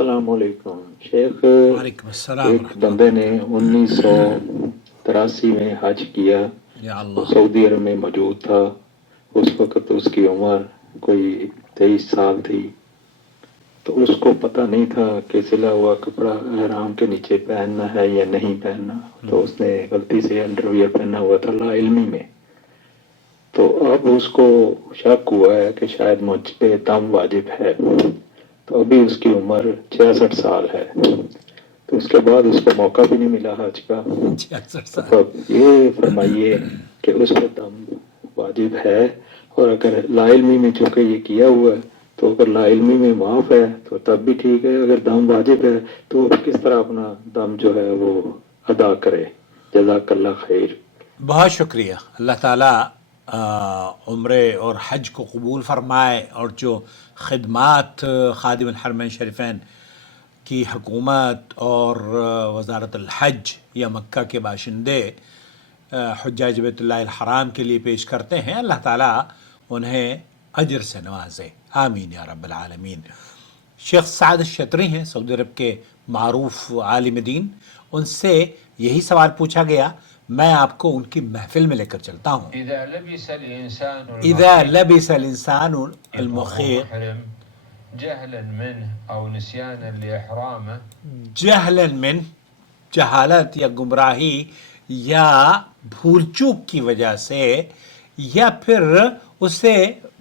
السلام علیکم شیخ. وعلیکم السلام ایک بندے نے 1983 میں حج کیا. یا وہ اللہ. سعودی عرب میں موجود تھا. اس وقت اس کی عمر کوئی 23 سال تھی. تو اس کو پتہ نہیں تھا کہ سلا ہوا کپڑا احرام کے نیچے پہننا ہے یا نہیں پہننا. تو اس نے غلطی سے انڈرویئر پہنا ہوا تھا لا علمی میں. تو اب اس کو شک ہوا ہے کہ شاید مجھ پہ دم واجب ہے. تو ابھی اس کی عمر 66 سال ہے. تو اس کے بعد اس کو موقع بھی نہیں ملا حج کا. 66 سال. تو اب یہ فرمائیے کہ اس پہ دم واجب ہے، اور اگر لا علمی میں چونکہ یہ کیا ہوا ہے تو اگر لا علمی میں معاف ہے تو تب بھی ٹھیک ہے، اگر دم واجب ہے تو کس طرح اپنا دم جو ہے وہ ادا کرے. جزاک اللہ خیر. بہت شکریہ. اللہ تعالیٰ عمرے اور حج کو قبول فرمائے، اور جو خدمات خادم الحرمین شریفین کی حکومت اور وزارت الحج یا مکہ کے باشندے حجاج بیت اللہ الحرام کے لیے پیش کرتے ہیں، اللہ تعالیٰ انہیں اجر سے نوازے. آمین یا رب العالمین. شیخ سعد الشتری ہیں سعودی عرب کے معروف عالم دین. ان سے یہی سوال پوچھا گیا، میں آپ کو ان کی محفل میں لے کر چلتا ہوں. اذا لبس الانسان المخيط جهلا منه او نسيانا لاحرامه، جہلا من جہالت یا گمراہی یا بھول چوک کی وجہ سے، یا پھر اسے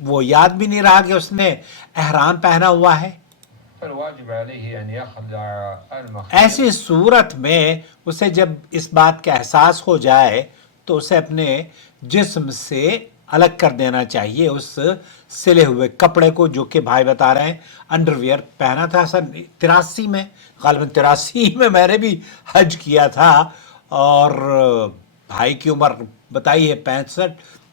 وہ یاد بھی نہیں رہا کہ اس نے احرام پہنا ہوا ہے، فالواجب عليه ان يخلع المخيط. ایسی صورت میں اسے جب اس بات کا احساس ہو جائے تو اسے اپنے جسم سے الگ کر دینا چاہیے اس سلے ہوئے کپڑے کو، جو کہ بھائی بتا رہے ہیں انڈر ویئر پہنا تھا. سن 83 میں، غالباً 83 میں میں نے بھی حج کیا تھا، اور بھائی کی عمر بتائی ہے 65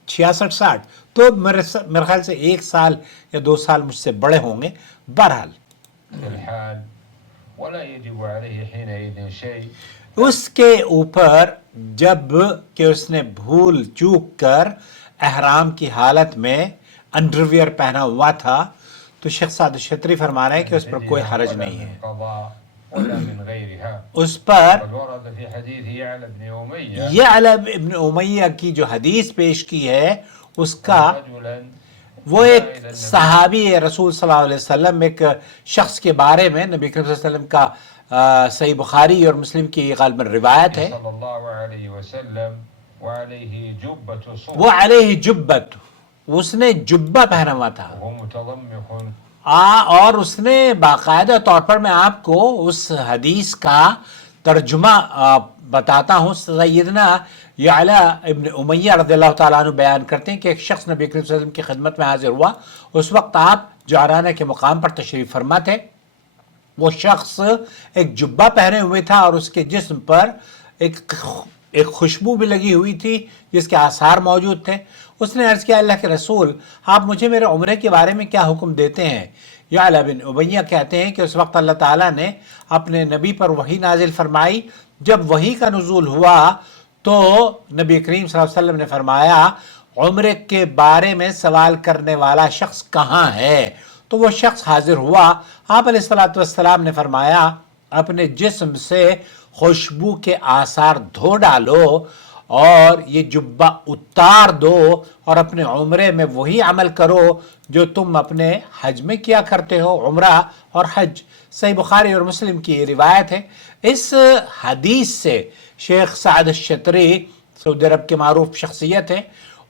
66 60، تو میرے خیال سے 1 سال یا 2 سال مجھ سے بڑے ہوں گے. بہرحال في الحال ولا يجب عليه حينئذ شيء. اس کے اوپر جب کہ اس نے بھول چوک کر احرام کی حالت میں انڈرویئر پہنا ہوا تھا، تو شیخ سعد الشتری فرما رہے ہیں کہ اس پر کوئی حرج نہیں ہے. ولا من غيرها. اس پر قد ورد في حديث يعلى بن أمية یعلا ابن امیہ کی جو حدیث پیش کی ہے، اس کا رجلا وہ ایک صحابی رسول صلی اللہ علیہ وسلم، ایک شخص کے بارے میں نبی کریم صلی اللہ علیہ وسلم کا صحیح بخاری اور مسلم کی غالباً روایت ہے، صلی اللہ علیہ وسلم وعلیہ جبۃ صوف، وہ علیہ جبت، اس نے جبہ پہنا ہوا تھا، وهو متضمخ. اور اس نے باقاعدہ طور پر، میں آپ کو اس حدیث کا ترجمہ بتاتا ہوں. سیدنا یعلا ابن امیہ رضی اللہ تعالیٰ عنہ بیان کرتے ہیں کہ ایک شخص نبی کریم صلی اللہ علیہ وسلم کی خدمت میں حاضر ہوا. اس وقت آپ جعرانہ کے مقام پر تشریف فرما تھے. وہ شخص ایک جبہ پہنے ہوئے تھا، اور اس کے جسم پر ایک خوشبو بھی لگی ہوئی تھی جس کے آثار موجود تھے. اس نے عرض کیا، اللہ کے رسول، آپ مجھے میرے عمرے کے بارے میں کیا حکم دیتے ہیں؟ یعلا بن امیہ کہتے ہیں کہ اس وقت اللہ تعالیٰ نے اپنے نبی پر وحی نازل فرمائی. جب وحی کا نزول ہوا تو نبی کریم صلی اللہ علیہ وسلم نے فرمایا، عمرے کے بارے میں سوال کرنے والا شخص کہاں ہے؟ تو وہ شخص حاضر ہوا. آپ علیہ الصلوۃ والسلام نے فرمایا، اپنے جسم سے خوشبو کے آثار دھو ڈالو اور یہ جبہ اتار دو، اور اپنے عمرے میں وہی عمل کرو جو تم اپنے حج میں کیا کرتے ہو، عمرہ اور حج. صحیح بخاری اور مسلم کی یہ روایت ہے. اس حدیث سے شیخ سعد الشتری سعودی عرب کے معروف شخصیت ہیں،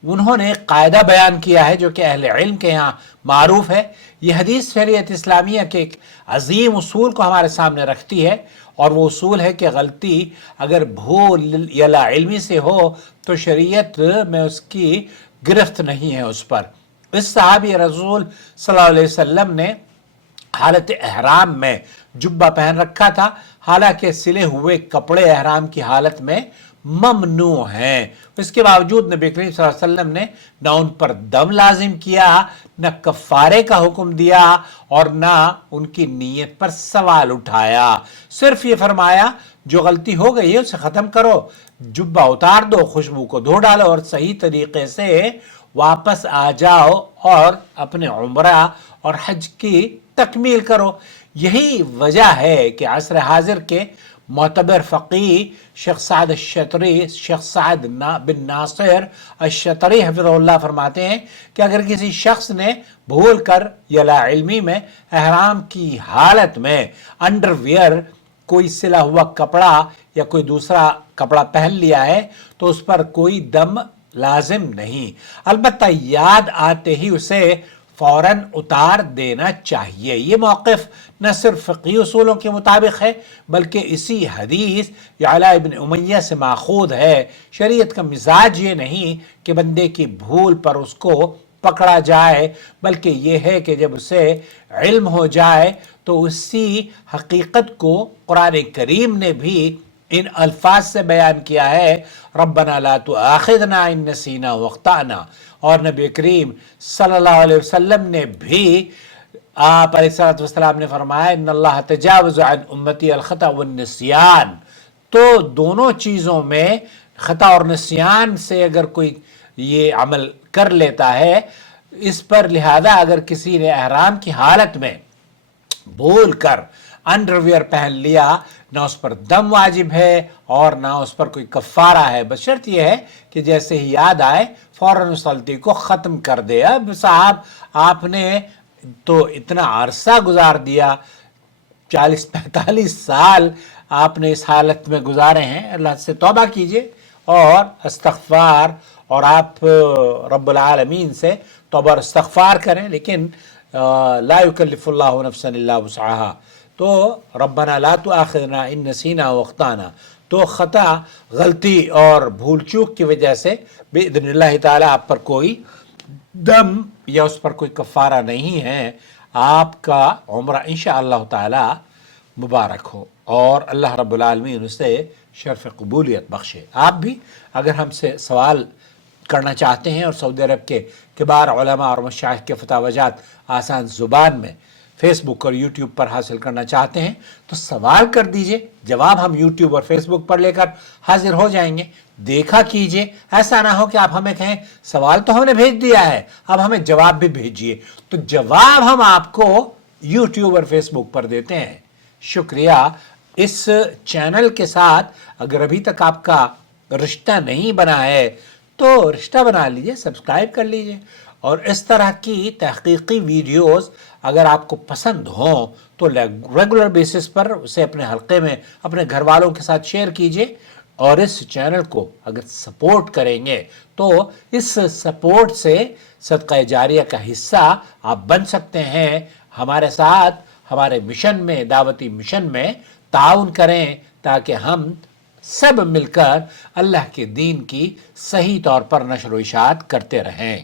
انہوں نے ایک قاعدہ بیان کیا ہے جو کہ اہل علم کے یہاں معروف ہے. یہ حدیث شریعت اسلامیہ کے ایک عظیم اصول کو ہمارے سامنے رکھتی ہے، اور وہ اصول ہے کہ غلطی اگر بھول یا لا علمی سے ہو تو شریعت میں اس کی گرفت نہیں ہے اس پر. اس صحابی رسول صلی اللہ علیہ وسلم نے حالت احرام میں جبہ پہن رکھا تھا، حالانکہ سلے ہوئے کپڑے احرام کی حالت میں ممنوع ہیں. اس کے باوجود نبی کریم صلی اللہ علیہ وسلم نے نہ ان پر دم لازم کیا، نہ کفارے کا حکم دیا، اور نہ ان کی نیت پر سوال اٹھایا. صرف یہ فرمایا، جو غلطی ہو گئی ہے اسے ختم کرو، جبہ اتار دو، خوشبو کو دھو ڈالو، اور صحیح طریقے سے واپس آ جاؤ اور اپنے عمرہ اور حج کی تکمیل کرو. یہی وجہ ہے کہ عصر حاضر کے معتبر فقی شیخ سعد الشطری، شیخ سعد بن ناصر الشطری حفظہ اللہ فرماتے ہیں کہ اگر کسی شخص نے بھول کر یا لا علمی میں احرام کی حالت میں انڈر ویئر، کوئی سلا ہوا کپڑا یا کوئی دوسرا کپڑا پہن لیا ہے تو اس پر کوئی دم لازم نہیں، البتہ یاد آتے ہی اسے فوراً اتار دینا چاہیے. یہ موقف نہ صرف فقہی اصولوں کے مطابق ہے بلکہ اسی حدیث یعلا ابن امیہ سے ماخوذ ہے. شریعت کا مزاج یہ نہیں کہ بندے کی بھول پر اس کو پکڑا جائے، بلکہ یہ ہے کہ جب اسے علم ہو جائے تو اسی حقیقت کو قرآن کریم نے بھی ان الفاظ سے بیان کیا ہے، ربنا لا تؤاخذنا ان نسینا واخطأنا. اور نبی کریم صلی اللہ علیہ وسلم نے بھی، آپ علیہ الصلوۃ والسلام نے فرمایا ان اللہ تجاوز عن امتی الخطأ والنسیان. تو دونوں چیزوں میں خطا اور نسیان سے اگر کوئی یہ عمل کر لیتا ہے اس پر، لہذا اگر کسی نے احرام کی حالت میں بھول کر انڈر ویئر پہن لیا، نہ اس پر دم واجب ہے اور نہ اس پر کوئی کفارہ ہے، بس شرط یہ ہے کہ جیسے ہی یاد آئے فوراً اس غلطی کو ختم کر دے. اب صاحب آپ نے تو اتنا عرصہ گزار دیا، 40-45 سال آپ نے اس حالت میں گزارے ہیں، اللہ سے توبہ کیجئے اور استغفار، اور آپ رب العالمین سے توبہ اور استغفار کریں. لیکن لا یکلف اللہ نفسا الا وسعها، تو ربنا لا تؤاخذنا ان نسینا واخطانا، تو خطا، غلطی اور بھول چوک کی وجہ سے باذن اللہ تعالیٰ آپ پر کوئی دم یا اس پر کوئی کفارہ نہیں ہے. آپ کا عمرہ انشاءاللہ تعالیٰ مبارک ہو اور اللہ رب العالمین اسے شرف قبولیت بخشے. آپ بھی اگر ہم سے سوال کرنا چاہتے ہیں اور سعودی عرب کے کبار علماء اور مشائخ کے فتاویات آسان زبان میں فیس بک اور یوٹیوب پر حاصل کرنا چاہتے ہیں تو سوال کر دیجئے، جواب ہم یوٹیوب اور فیس بک پر لے کر حاضر ہو جائیں گے. دیکھا کیجئے، ایسا نہ ہو کہ آپ ہمیں کہیں سوال تو ہم نے بھیج دیا ہے، اب ہمیں جواب بھی بھیجیے. تو جواب ہم آپ کو یوٹیوب اور فیس بک پر دیتے ہیں. شکریہ. اس چینل کے ساتھ اگر ابھی تک آپ کا رشتہ نہیں بنا ہے تو رشتہ بنا لیجئے، سبسکرائب کر لیجئے، اور اس طرح کی تحقیقی ویڈیوز اگر آپ کو پسند ہوں تو ریگولر بیسس پر اسے اپنے حلقے میں اپنے گھر والوں کے ساتھ شیئر کیجئے. اور اس چینل کو اگر سپورٹ کریں گے تو اس سپورٹ سے صدقہ جاریہ کا حصہ آپ بن سکتے ہیں. ہمارے ساتھ ہمارے مشن میں، دعوتی مشن میں تعاون کریں تاکہ ہم سب مل کر اللہ کے دین کی صحیح طور پر نشر و اشاعت کرتے رہیں.